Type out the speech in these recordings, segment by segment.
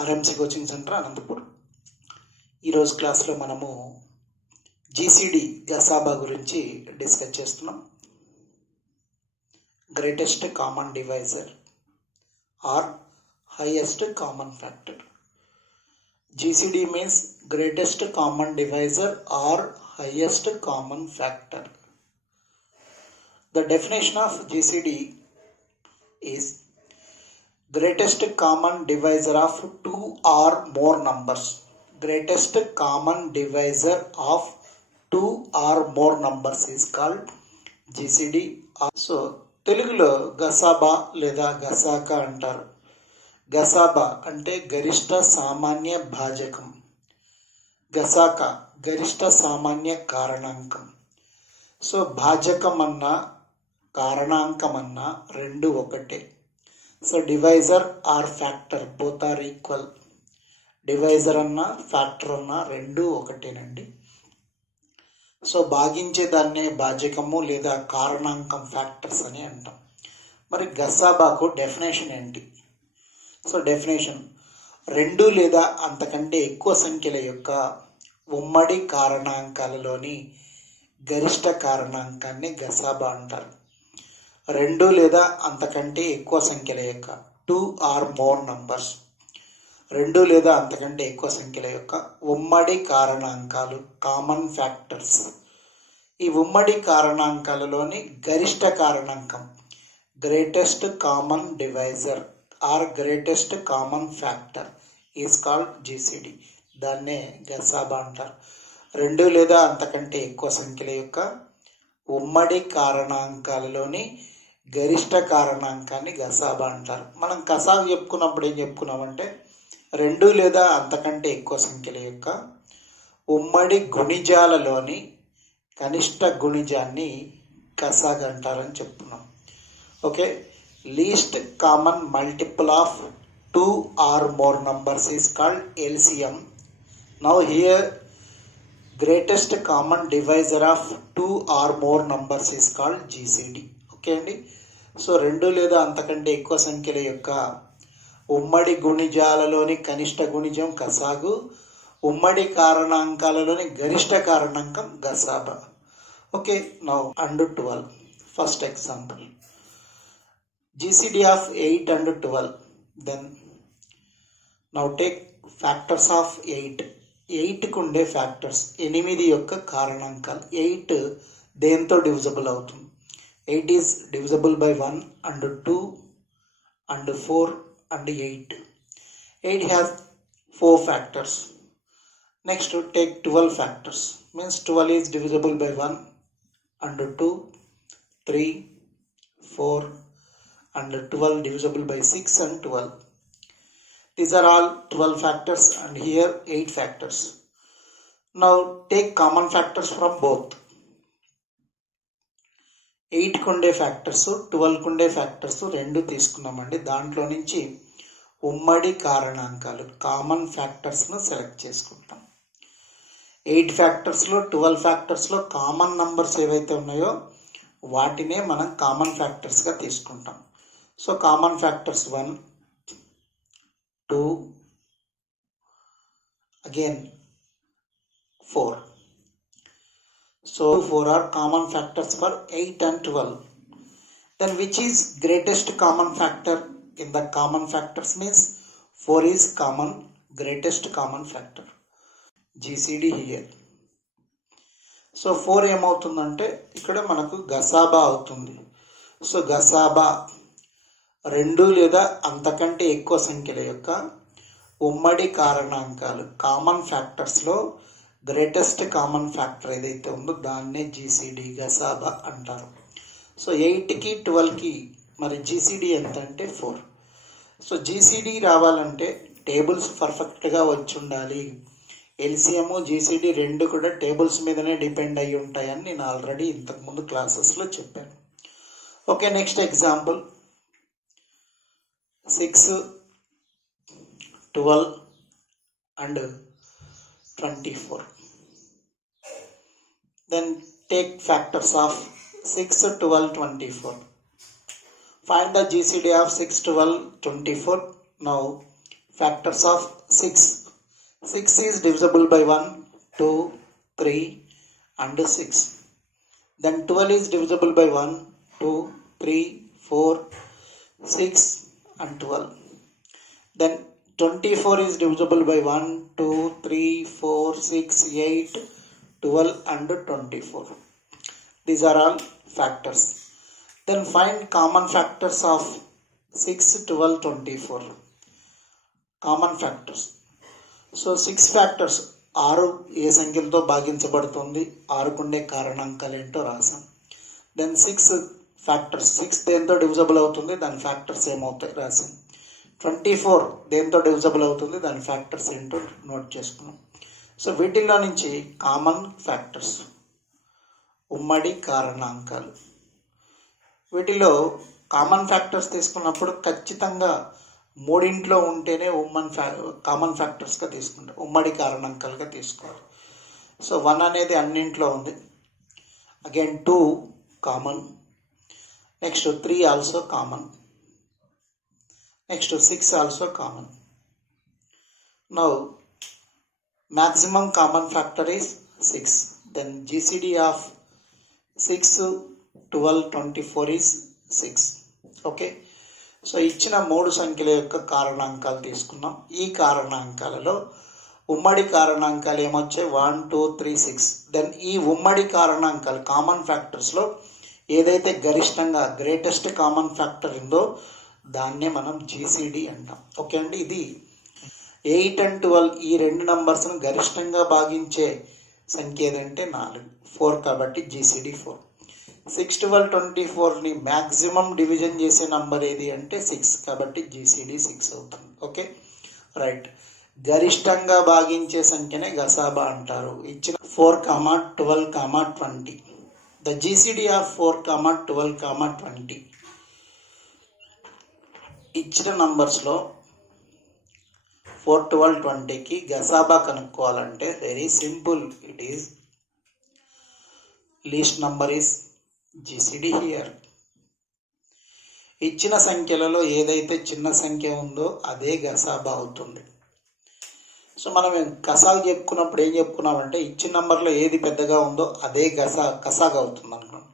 RMC coaching centre Anantapur. ఈరోజు క్లాస్లో మనము జీసీడీ గసాబా గురించి డిస్కస్ చేస్తున్నాం. Greatest common divisor or highest common factor. GCD means greatest common divisor or highest common factor. The definition of GCD is greatest common divisor of two or more numbers. Greatest common divisor of two or more numbers is called GCD. So తెలుగులో గసాబా లేదా గసాక అంటారు. గసాబా అంటే గరిష్ట సామాన్య భాజకం, గసాక గరిష్ట సామాన్య కారణాంకం. So భాజకం అన్నా కారణాంకం అన్నా రెండు ఒకటే. So divisor or factor both are equal. Divisor అన్నా ఫ్యాక్టర్ అన్నా రెండు ఒకటేనండి. సో భాగించే దాన్నే భాజకము లేదా కారణాంకం ఫ్యాక్టర్స్ అని అంటాం. మరి గసాబాకు డెఫినేషన్ ఏంటి? సో డెఫినేషన్ రెండు లేదా అంతకంటే ఎక్కువ సంఖ్యల యొక్క ఉమ్మడి కారణాంకాలలోని గరిష్ట కారణాంకాన్ని గసాబా అంటారు. రెండు లేదా అంతకంటే ఎక్కువ సంఖ్యల యొక్క టూ ఆర్ మోర్ నంబర్స్, రెండు లేదా అంతకంటే ఎక్కువ సంఖ్యల యొక్క ఉమ్మడి కారణాంకాలు కామన్ ఫ్యాక్టర్స్. ఈ ఉమ్మడి కారణాంకాలలోని గరిష్ట కారణాంకం greatest common divisor or greatest common factor is called GCD. దాన్నే గసాబా అంటారు. రెండు లేదా అంతకంటే ఎక్కువ సంఖ్యల యొక్క ఉమ్మడి కారణాంకాలలోని గరిష్ట కారణాంకాన్ని గసాబా అంటారు. మనం గసాబా చెప్పుకున్నప్పుడు ఏం చెప్పుకున్నామంటే రెండు లేదా అంతకంటే ఎక్కువ సంఖ్యల యొక్క ఉమ్మడి గుణిజాలలోని కనిష్ట గుణిజాన్ని గసాగ్ అంటారని చెప్పుకున్నాం. Okay, least common multiple of two or more numbers is called LCM. Now here greatest common divisor of two or more numbers is called GCD. Okay అండి. సో రెండు లేదా అంతకంటే ఎక్కువ సంఖ్యల యొక్క ఉమ్మడి గుణిజాలలోని కనిష్ట గుణిజం గసాగు, ఉమ్మడి కారణాంకాలలోని గరిష్ట కారణాంకం గసాబా. Okay, now and 12. First example GCD of 8 and 12. Then now take factors of 8. 8కు ఉండే ఫ్యాక్టర్స్ 8 యొక్క కారణాంకాలు. 8 దేంతో డివిజబుల్ అవుతుంది? 8 is divisible by 1 and 2 and 4 and 8. 8 has 4 factors. Next take 12 factors. Means 12 is divisible by 1 and 2, 3, 4 and 12 divisible by 6 and 12. These are all 12 factors and here 8 factors. Now take common factors from both. 8 కుండే factors 12 కుండే factors రెండు తీసుకున్నామండి. దాంట్లో నుంచి ఉమ్మడి కారణాంకాలు common ఫ్యాక్టర్స్ను select చేసుకుంటాం. 8 ఫ్యాక్టర్స్లో 12 ఫ్యాక్టర్స్లో common numbers ఏవైతే ఉన్నాయో వాటినే మనం కామన్ ఫ్యాక్టర్స్గా తీసుకుంటాం. So common factors 1, 2, again 4. So 4 are common factors for 8 and 12. Then which is greatest common factor in the common factors? Means 4 is common, greatest common factor. GCD here. So 4 ఏమవుతుందంటే ఇక్కడ మనకు గసాబా అవుతుంది. So గసాబా రెండు లేదా అంతకంటే ఎక్కువ సంఖ్యల యొక్క ఉమ్మడి కారణాంకాలు కామన్ ఫ్యాక్టర్స్లో గ్రేటెస్ట్ కామన్ ఫ్యాక్టర్ ఏదైతే ఉందో దాన్నే జీసీడీ గసాబా అంటారు. సో 8కి 12కి మరి జీసీడీ ఎంత అంటే 4. సో జీసీడీ రావాలంటే టేబుల్స్ పర్ఫెక్ట్గా వచ్చి ఉండాలి. ఎల్సిఎం జీసీడీ రెండు కూడా టేబుల్స్ మీదనే డిపెండ్ అయ్యి ఉంటాయని నేను ఆల్రెడీ ఇంతకుముందు క్లాసెస్లో చెప్పాను. Okay, next example 6, 12 and 24. Then take factors of 6, 12, 24. Find the GCD of 6, 12, 24. Now factors of 6. 6 is divisible by 1, 2, 3 and 6. Then 12 is divisible by 1, 2, 3, 4, 6 and 12. Then 24 is divisible by 1, 2, 3, 4, 6, 8, 12 and 24. These are all factors. Then find common factors of 6, 12, 24. Common factors. So 6 factors. 6 ఏ సంఖ్యలతో భాగించబడుతుంది, 6కుండే కారణాంకాలు ఏంటో రాసాం. Then 6 factors. 6 దేంతో divisible అవుతుంది, దాని factors ఏమవుతాయి రాసాం. 24 దేంతో డివిజబుల్ అవుతుంది, దాని ఫ్యాక్టర్స్ ఏంటో నోట్ చేసుకున్నాం. సో వీటిల్లో నుంచి కామన్ ఫ్యాక్టర్స్, ఉమ్మడి కారణాంకాలు. వీటిలో కామన్ ఫ్యాక్టర్స్ తీసుకున్నప్పుడు ఖచ్చితంగా 3 ఉంటేనే కామన్ ఫ్యాక్టర్స్గా తీసుకుంటాం, ఉమ్మడి కారణాంకాలుగా తీసుకోవాలి. సో 1 అనేది అన్నింట్లో ఉంది. Again 2 common. Next 3 also common. Next 6 also common. Now maximum common factor is 6. Then GCD of 6, 12, 24 is 6. Okay. So ఇచ్చిన 3 సంఖ్యల యొక్క కారణాంకాలు తీసుకున్నాం. ఈ కారణాంకాలలో ఉమ్మడి కారణాంకాలు ఏమొచ్చాయి, 1, 2, 3, 6. దెన్ ఈ ఉమ్మడి కారణాంకాలు కామన్ ఫ్యాక్టర్స్లో ఏదైతే గరిష్టంగా గ్రేటెస్ట్ కామన్ ఫ్యాక్టర్ ఉందో దాన్నే మనం GCD అంటాం. ఓకే అండి. ఇది 8 and 12 ఈ 2 నంబర్స్ను గరిష్టంగా భాగించే సంఖ్య ఏదంటే 4, 4 కాబట్టి GCD 4. 6, 12, 24ని మ్యాక్సిమం డివిజన్ చేసే నంబర్ ఏది అంటే 6 కాబట్టి GCD 6 అవుతుంది. Okay right. గరిష్టంగా భాగించే సంఖ్యనే గసాబా అంటారు. ఇచ్చిన 4, 12, 20. ద GCD ఆఫ్ 4, 12, 20 ఇచ్చిన నంబర్స్లో 4, 12, 20కి గసాబా కనుక్కోవాలంటే very simple. It is least number is GCD here. ఇచ్చిన సంఖ్యలలో ఏదైతే చిన్న సంఖ్య ఉందో అదే గసాబా అవుతుంది. సో మనం గసాగా చెప్పుకున్నప్పుడు ఏం చెప్పుకున్నామంటే ఇచ్చిన నంబర్లో ఏది పెద్దగా ఉందో అదే గసాగా అవుతుంది అనుకున్నాం.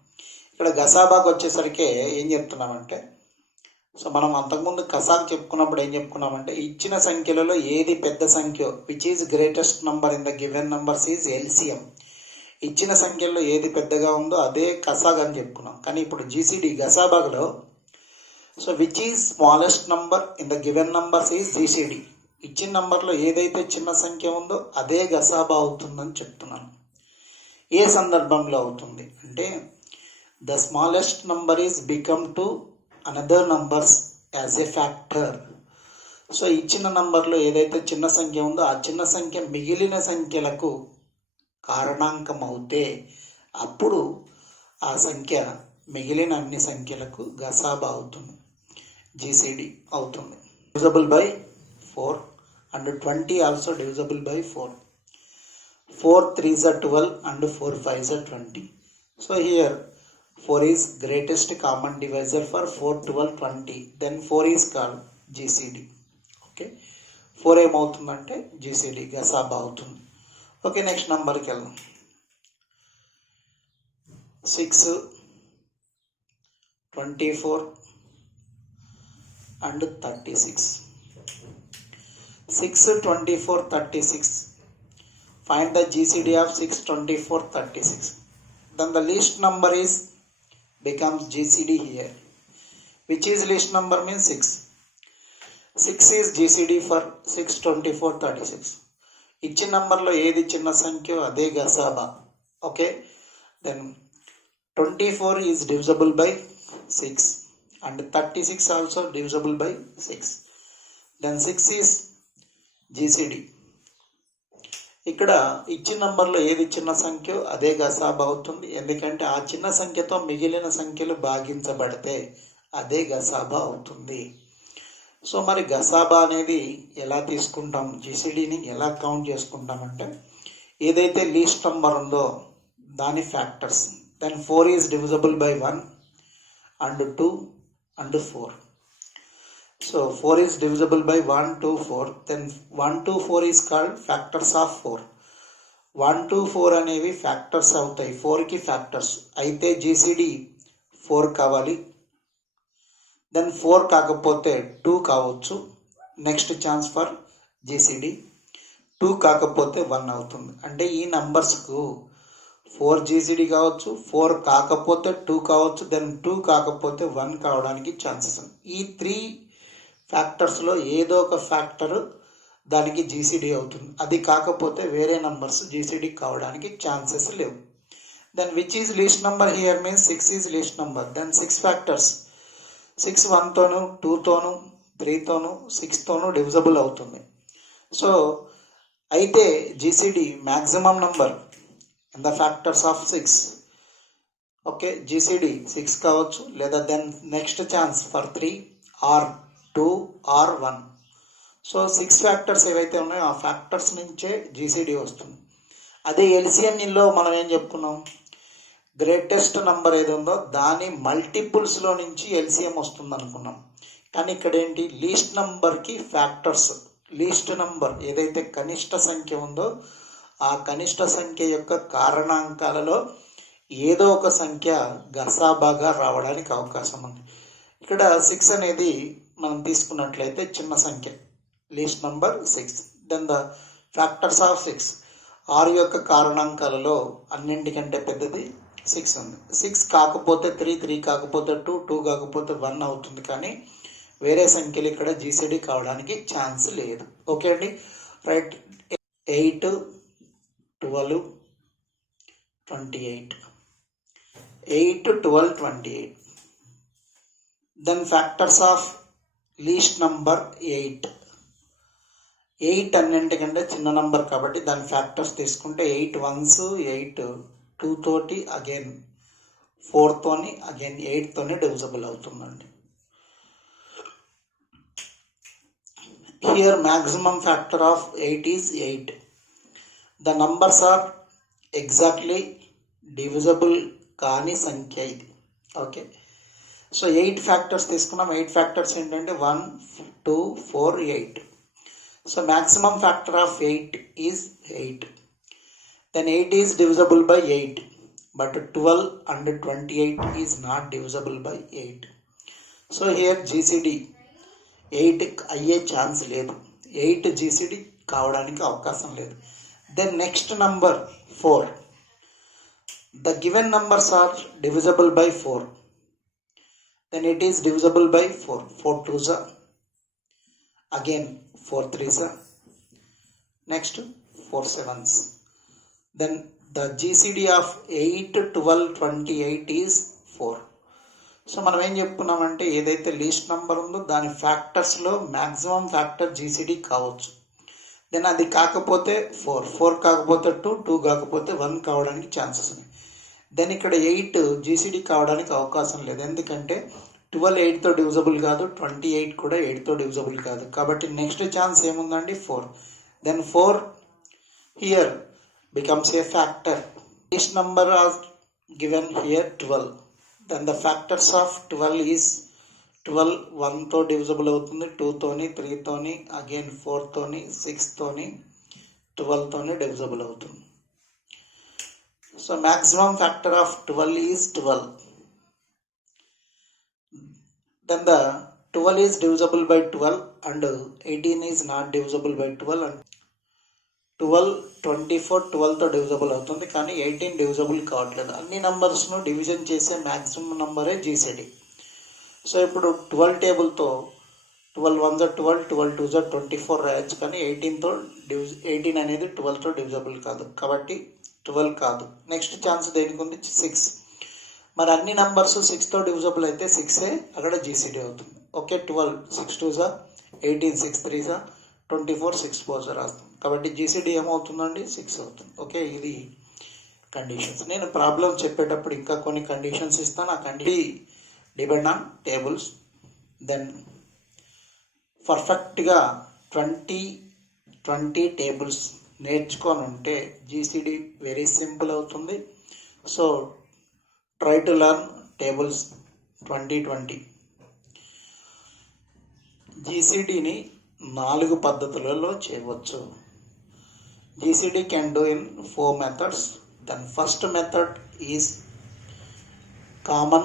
ఇక్కడ గసాబాకి వచ్చేసరికి ఏం చెప్తున్నామంటే, సో మనం అంతకుముందు కసాకు చెప్పుకున్నప్పుడు ఏం చెప్పుకున్నామంటే ఇచ్చిన సంఖ్యలలో ఏది పెద్ద సంఖ్య which is greatest number in the given numbers is LCM. ఇచ్చిన సంఖ్యల్లో ఏది పెద్దగా ఉందో అదే కసాగ్ అని చెప్పుకున్నాం. కానీ ఇప్పుడు GCD గసాబాలో so which is smallest number in the given numbers is GCD. ఇచ్చిన నంబర్లో ఏదైతే చిన్న సంఖ్య ఉందో అదే గసాబా అవుతుందని చెప్తున్నాను. ఏ సందర్భంలో అవుతుంది అంటే the smallest number is become to another numbers as a factor. So ఇచ్చిన నంబర్లో ఏదైతే చిన్న సంఖ్య ఉందో ఆ చిన్న సంఖ్య మిగిలిన సంఖ్యలకు కారణాంకం అవుతే అప్పుడు ఆ సంఖ్య మిగిలిన అన్ని సంఖ్యలకు గసాబా అవుతుంది, GCD అవుతుంది. Divisible by 4 and 20 also divisible by 4. 4 3s are 12 and 4 5s are 20. So here 4 is greatest common divisor for 4, 12, 20. Then 4 is called GCD. Okay. 4 ఏమవుతుందంటే GCD గసాబా అవుతుంది. ఓకే నెక్స్ట్ నంబర్కి వెళ్దాం. 6, 24 and 36. 6, 24, 36. Find the GCD of 6, 24, 36. Then the least number is becomes GCD here. Which is least number means 6. 6 is GCD for 6, 24, 36. ఇచ్చిన నంబర్లో ఏది చిన్న సంఖ్య అదే గసాబా. Okay. Then 24 is divisible by 6 and 36 also divisible by 6. Then 6 is GCD. ఇక్కడ ఇచ్చిన నంబర్లో ఏది చిన్న సంఖ్య అదే గసాబా అవుతుంది. ఎందుకంటే ఆ చిన్న సంఖ్యతో మిగిలిన సంఖ్యలు భాగించబడితే అదే గసాబా అవుతుంది. సో మరి గసాబా అనేది ఎలా తీసుకుంటాం, GCDని ఎలా కౌంట్ చేసుకుంటామంటే ఏదైతే లీస్ట్ నంబర్ ఉందో దాని factors. Then 4 is divisible by 1 and 2 and 4. So 4 is divisible by 1, 2, 4. Then 1 to 4 is called factors of 4. 1 to 4 అనేవి ఫ్యాక్టర్స్ అవుతాయి, 4కి ఫ్యాక్టర్స్ అయితే జీసీడీ 4 కావాలి. దెన్ 4 కాకపోతే 2 కావచ్చు. నెక్స్ట్ ఛాన్స్ ఫర్ జీసీడీ 2 కాకపోతే 1 అవుతుంది. అంటే ఈ నంబర్స్కు 4 జీసీడీ కావచ్చు, 4 కాకపోతే 2 కావచ్చు, దెన్ 2 కాకపోతే 1 కావడానికి ఛాన్సెస్ ఉంది. ఈ 3 ఫ్యాక్టర్స్లో ఏదో ఒక ఫ్యాక్టర్ దానికి జీసీడీ అవుతుంది. అది కాకపోతే వేరే నంబర్స్ జీసీడీ కావడానికి ఛాన్సెస్ లేవు. Then which is least number here means 6 is least number. Then 6 factors 6 1తోనూ 2తోనూ 3తోనూ 6తోనూ డివిజబుల్ అవుతుంది. సో అయితే GCD maximum number in the factors of 6. Okay, GCD 6 కావచ్చు, లేదా then next chance for 3 or 2 or 1. So 6 factors ఏవైతే ఉన్నాయో ఆ ఫ్యాక్టర్స్ నుంచే జీసీడీ వస్తుంది. అదే ఎల్సిఎంలో మనం ఏం చెప్పుకున్నాం, గ్రేటెస్ట్ నంబర్ ఏది ఉందో దాని మల్టిపుల్స్లో నుంచి ఎల్సిఎం వస్తుంది అనుకున్నాం. కానీ ఇక్కడ ఏంటి, లీస్ట్ నంబర్కి ఫ్యాక్టర్స్, లీస్ట్ నంబర్ ఏదైతే కనిష్ట సంఖ్య ఉందో ఆ కనిష్ట సంఖ్య యొక్క కారణాంకాలలో ఏదో ఒక సంఖ్య గసాబాగా రావడానికి అవకాశం ఉంది. ఇక్కడ 6 అనేది మనం తీసుకున్నట్లయితే చిన్న సంఖ్య, least number 6. Then the factors of 6, 6 యొక్క కారణాంకాలలో అన్నింటికంటే పెద్దది 6 ఉంది. 6 కాకపోతే 3, 3 కాకపోతే 2, 2 కాకపోతే 1 అవుతుంది. కానీ వేరే సంఖ్యలు ఇక్కడ జీసీడీ కావడానికి ఛాన్స్ లేదు. ఓకే అండి, right. 8, 12, 28. 8, 12, 28. Then factors of least number 8. 8 అన్నింటికంటే చిన్న నంబర్ కాబట్టి దాని ఫ్యాక్టర్స్ తీసుకుంటే 8 1s, 8 2 తోటి, అగైన్ 4 తోని, అగైన్ 8 తోని డివిజబుల్ అవుతుందండి. Here maximum factor of 8 is 8. The numbers are exactly divisible కాని సంఖ్య ఇది. ఓకే, సో 8 ఫ్యాక్టర్స్ తీసుకున్నాం. 8 ఫ్యాక్టర్స్ ఏంటంటే 1, 2, 4, 8. So maximum factor of 8 is 8. Then 8 is divisible by 8, but 12 and 28 is not divisible by 8. So here GCD 8 అయ్యే chance లేదు, 8 GCD కావడానికి అవకాశం లేదు. Then next number 4. The given numbers are divisible by 4. Then it is divisible by 4. 4 2s are, again 4 3s are, next 4 7s. Then the GCD of 8, 12, 28 is 4. So మనం ఏం చెప్పుకున్నామంటే ఏదైతే least number ఉందో దాని ఫ్యాక్టర్స్లో maximum factor GCD కావచ్చు. Then అది కాకపోతే 4, 4 కాకపోతే 2, 2 కాకపోతే 1 కావడానికి ఛాన్సెస్ ఉన్నాయి. దెన్ ఇక్కడ 8 జీసీడీ కావడానికి అవకాశం లేదు, ఎందుకంటే 12 8తో డివిజబుల్ కాదు, 28 కూడా 8తో డివిజబుల్ కాదు. కాబట్టి నెక్స్ట్ ఛాన్స్ ఏముందండి, 4. Then 4 here becomes a factor. Least number are given here 12. Then the factors of 12 is 12 1తో డివిజబుల్ అవుతుంది, 2తోని, 3తోని, అగైన్ 4తోని, 6తోని, 12తోని డివిజబుల్ అవుతుంది. So maximum factor of 12 is 12. Then the 12 is divisible by 12 and 18 is not divisible by 12 and 12, 24, 12తో divisible అవుతుంది, కానీ 18 డివిజబుల్ కావట్లేదు. అన్ని నంబర్స్ను డివిజన్ చేసే మ్యాక్సిమం నంబరే జీసీడీ. సో ఇప్పుడు 12 టేబుల్తో 12 1s 12, 12 2s 24 రాయొచ్చు, కానీ 18 అనేది 12తో డివిజబుల్ కాదు, కాబట్టి 12 కాదు. నెక్స్ట్ ఛాన్స్ దేనికి ఉంది, 6. మరి అన్ని నంబర్స్ 6తో డివిజబుల్ అయితే 6ఏ అక్కడ జీసీడీ అవుతుంది. ఓకే, 12 6 2s 18, 6 3s 24, 6 4s రాస్తుంది, కాబట్టి జీసీడీ ఏమవుతుందండి, 6 అవుతుంది. ఓకే, ఇది కండిషన్స్. నేను ప్రాబ్లం చెప్పేటప్పుడు ఇంకా కొన్ని కండిషన్స్ ఇస్తాను. ఆ condition depend on tables. Then పర్ఫెక్ట్గా 20 టేబుల్స్ నేర్చుకొని ఉంటే జీసీడీ వెరీ సింపుల్ అవుతుంది. So try to learn tables 2020. జీసీడీని 4 పద్ధతులలో చేయవచ్చు. GCD can do in 4 methods. Then first method is common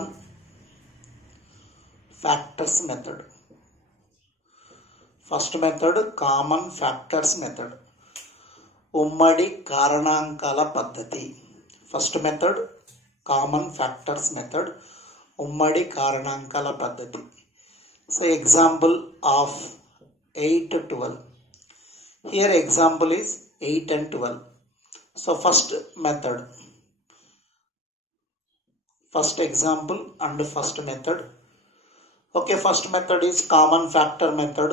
factors method. First method common factors method. ఉమ్మడి కారణాంకాల పద్ధతి. First method common factors method, ఉమ్మడి కారణాంకాల పద్ధతి. So example of 8, 12. Here example is 8 and 12. So first method, first example and first method. Okay, first method is common factor method,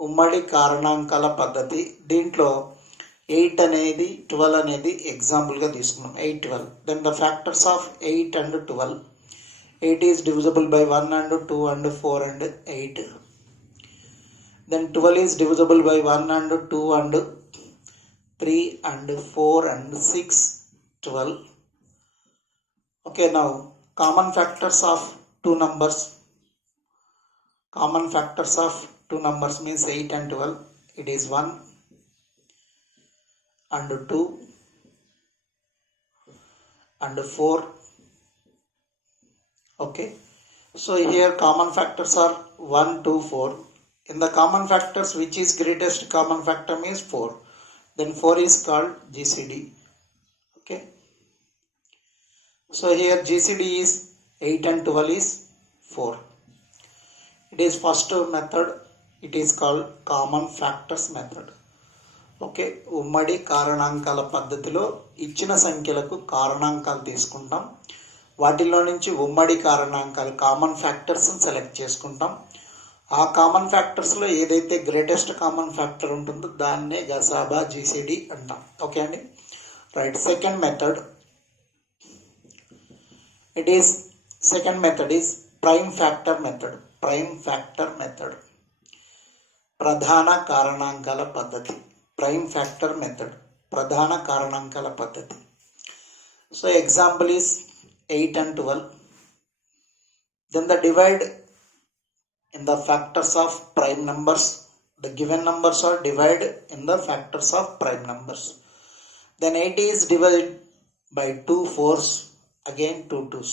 ఉమ్మడి కారణాంకాల పద్ధతి. దీంట్లో 8 అనేది 12 అనేది ఎగ్జాంపుల్గా తీసుకున్నాం. 8, 12. Then the factors of 8 and 12. 8 is divisible by 1 and 2 and 4 and 8. Then 12 is divisible by 1 and 2 and 3 and 4 and 6, 12. Okay, now common factors of two numbers. Common factors of two numbers means 8 and 12. It is 1 and 2 and 4. Okay, so here common factors are 1, 2, 4. In the common factors, which is greatest common factor means 4. Then 4 is called GCD. Okay, so here GCD is 8 and 12 is 4. It is first method. It is called common factors method. Okay, ఉమ్మడి కారణాంకాల పద్ధతిలో ఇచ్చిన సంఖ్యలకు కారణాంకాలు తీసుకుంటాం. వాటిలో నుంచి ఉమ్మడి కారణాంకాలు common ఫ్యాక్టర్స్ని select చేసుకుంటాం. ఆ కామన్ ఫ్యాక్టర్స్లో ఏదైతే గ్రేటెస్ట్ కామన్ ఫ్యాక్టర్ ఉంటుందో దాన్నే గసాబా జీసీడీ అంటాం. ఓకే అండి, right. Second method, second method is prime factor method. Prime factor method, ప్రధాన కారణాంకాల పద్ధతి. ప్రైమ్ ఫ్యాక్టర్ మెథడ్, ప్రధాన కారణాంకాల పద్ధతి. So example is 8 and 12. Then the divide in the factors of prime numbers. The given numbers are divided in the factors of prime numbers. Then 8 is divided by 2 4s, again 2 2s.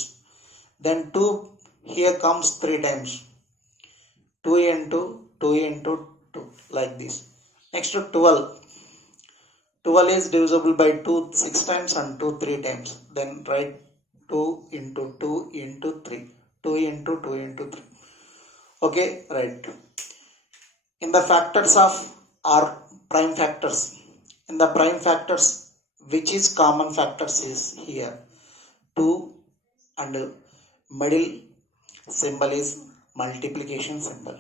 Then 2 here comes 3 times. 2 into 2 into 2, like this. Next to 12. 12 is divisible by 2 6 times and 2 3 times. Then write 2 into 2 into 3. 2 into 2 into 3. Okay, right. In the factors of our prime factors, in the prime factors, which is common factors is here 2 and middle symbol is multiplication symbol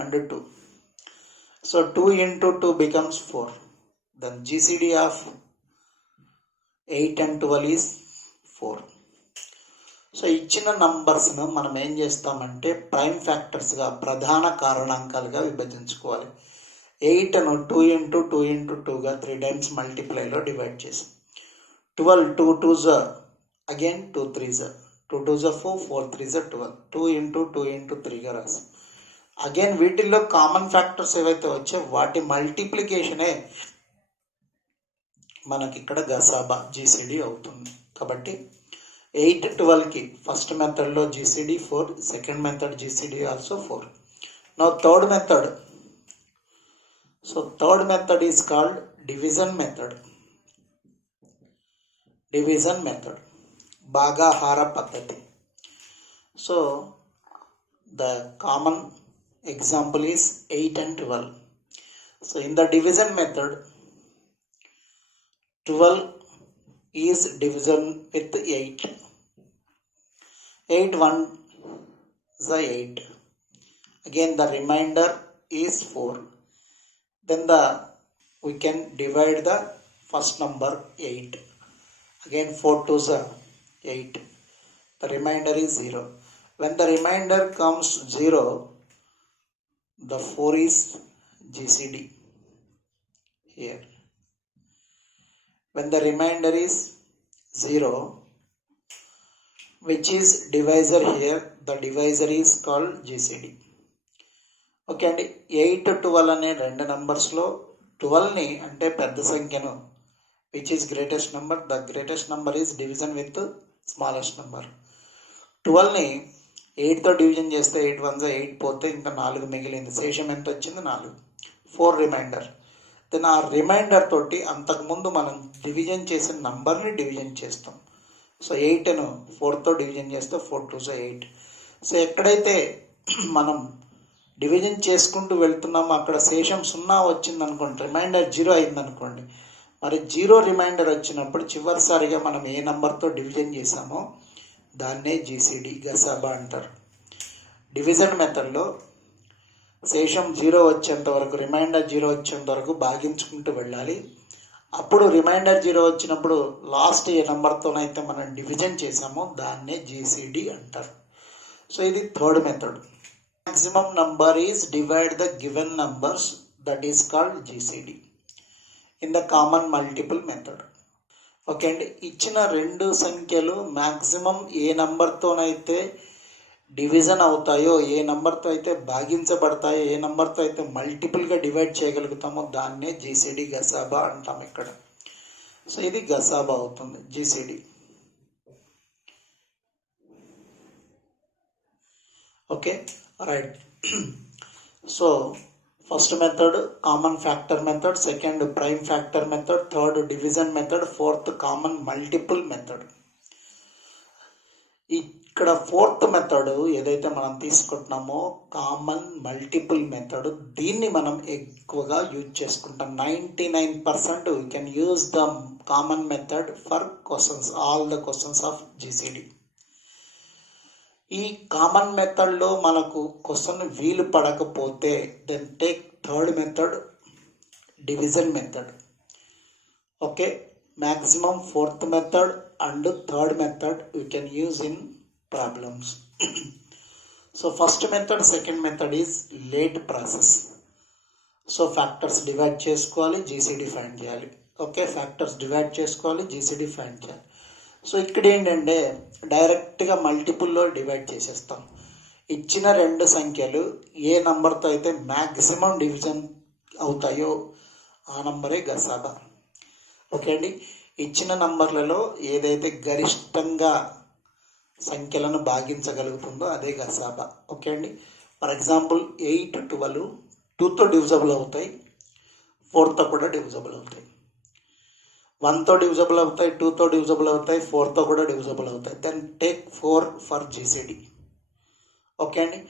and 2. So 2 into 2 becomes 4. Then GCD of 8 and 12 is 4. So ఇచ్చిన నంబర్స్ను మనం ఏం చేస్తామంటే prime ఫ్యాక్టర్స్గా, ప్రధాన కారణాంకాలుగా విభజించుకోవాలి. 8ను 2 into 2 into 2గా 3 times మల్టిప్లైలో divide చేసాం. 12 2 2s again 2 3s, 2 2s 4, 4 3s 12. 2 into 2 into 3గా రాసాం. Again వీటిల్లో common factors ఏవైతే వచ్చాయో వాటి మల్టిప్లికేషనే మనకి ఇక్కడ గసాబా జీసీడీ అవుతుంది. కాబట్టి 8 12కి ఫస్ట్ మెథడ్లో GCD 4, second method GCD also 4. Now third method. So third method is called division method. Division method, భాగాహార పద్ధతి. So the common example is 8 and 12. So in the division method, 12 is division with 8. 8 1 is 8. Again the remainder is 4. Then we can divide the first number 8. Again 4 2s 8. The remainder is 0. When the remainder comes 0, the 4 is GCD here. When the remainder is 0, which is divisor here, the divisor is called GCD. Okay అండి, 8, 12 అనే రెండు నెంబర్స్లో 12ని అంటే పెద్ద సంఖ్యను which is greatest number, the greatest number is division with smallest number. 12ని 8తో division చేస్తే 8 1 8 పోతే ఇంకా 4 మిగిలింది. శేషం ఎంత వచ్చింది? 4. 4 రిమైండర్. దెన్ ఆ రిమైండర్ తోటి అంతకుముందు మనం డివిజన్ చేసిన నంబర్ని డివిజన్ చేస్తాం. సో 8ను 4తో డివిజన్ చేస్తే 4 2 8. సో ఎక్కడైతే మనం డివిజన్ చేసుకుంటూ వెళ్తున్నామో అక్కడ శేషం 0 వచ్చిందనుకోండి, రిమైండర్ 0 అయిందనుకోండి, మరి 0 రిమైండర్ వచ్చినప్పుడు చివరిసారిగా మనం ఏ నెంబర్తో డివిజన్ చేసామో దాన్నే జీసీడీ గసాబా అంటారు. డివిజన్ మెథడ్లో శేషం 0 వచ్చేంత వరకు, రిమైండర్ 0 వచ్చేంత వరకు భాగించుకుంటూ వెళ్ళాలి. అప్పుడు రిమైండర్ 0 వచ్చినప్పుడు లాస్ట్ ఏ నెంబర్తోనైతే మనం డివిజన్ చేసామో దాన్నే జీసీడీ అంటారు. సో ఇది third method. Maximum number is divide the given numbers, that is called GCD in the common multiple method. Okay అండి, ఇచ్చిన రెండు సంఖ్యలు మ్యాక్సిమం ఏ నెంబర్తోనైతే డివిజన్ అవుతాయో, ఏ నెంబర్తో అయితే భాగించబడతాయో, ఏ నెంబర్తో అయితే మల్టిపుల్గా డివైడ్ చేయగలుగుతామో దాన్నే జీసీడీ గసాబా అంటాం ఇక్కడ. సో ఇది గసాబా అవుతుంది GCD. Okay right. So first method common factor method, second prime factor method, third division method, fourth common multiple method. ఇక్కడ ఫోర్త్ మెథడ్ ఏదైతే మనం తీసుకుంటున్నామో కామన్ మల్టిపుల్ మెథడ్, దీన్ని మనం ఎక్కువగా యూజ్ చేసుకుంటాం. 99% we can use the common method for questions, all the questions of GCD. ఈ common మెథడ్లో మనకు క్వశ్చన్ వీలు పడకపోతే then take third method, division method. Okay, maximum fourth method and third method we can use in problems. So first method, second method is late process. So factors divide చేసుకోవాలి, GCD find చేయాలి. Okay, factors divide చేసుకోవాలి, GCD find చేయాలి. So ఇక్కడ ఏంటంటే డైరెక్ట్గా మల్టిపుల్లో divide చేసేస్తాం. ఇచ్చిన రెండు సంఖ్యలు ఏ నంబర్తో అయితే మ్యాక్సిమం డివిజన్ అవుతాయో ఆ నంబరే గసాబా. ఓకే అండి, ఇచ్చిన నంబర్లలో ఏదైతే గరిష్టంగా సంఖ్యలను భాగించగలుగుతుందో అదే గసాబా. ఓకే అండి, ఫర్ ఎగ్జాంపుల్ 8, 12 2తో డివిజబుల్ అవుతాయి, 4తో కూడా డివిజబుల్ అవుతాయి, 1తో డివిజబుల్ అవుతాయి, 2తో డివిజబుల్ అవుతాయి, 4తో కూడా డివిజబుల్ అవుతాయి. Then take 4 for GCD. Okay అండి,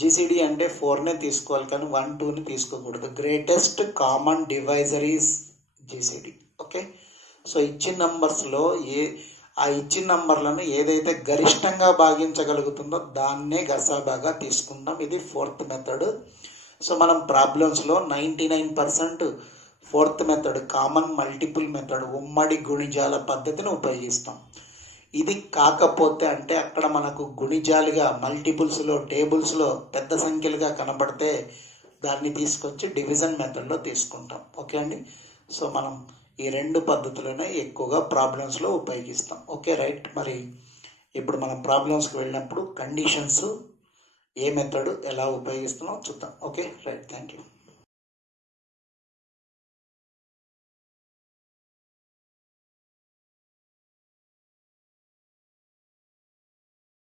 జీసీడీ అంటే 4నే తీసుకోవాలి కానీ 1, 2ని తీసుకోకూడదు. Greatest common divisor is GCD. Okay, so ఇచ్చిన నంబర్స్లో ఆ ఇచ్చిన నంబర్లను ఏదైతే గరిష్టంగా భాగించగలుగుతుందో దాన్నే గసాబాగా తీసుకుంటాం. ఇది ఫోర్త్ మెథడ్. సో మనం ప్రాబ్లమ్స్లో 99% fourth method, common multiple method, ఉమ్మడి గుణిజాల పద్ధతిని ఉపయోగిస్తాం. ఇది కాకపోతే అంటే అక్కడ మనకు గుణిజాలుగా మల్టిపుల్స్లో టేబుల్స్లో పెద్ద సంఖ్యలుగా కనబడితే దాన్ని తీసుకొచ్చి డివిజన్ మెథడ్లో తీసుకుంటాం. ఓకే అండి, సో మనం ఈ రెండు పద్ధతులనే ఎక్కువగా ప్రాబ్లమ్స్లో ఉపయోగిస్తాం. Okay right. మరి ఇప్పుడు మనం ప్రాబ్లమ్స్కి వెళ్ళినప్పుడు కండిషన్స్ ఏ మెథడ్ ఎలా ఉపయోగిస్తున్నామో చూద్దాం. Okay right, thank you.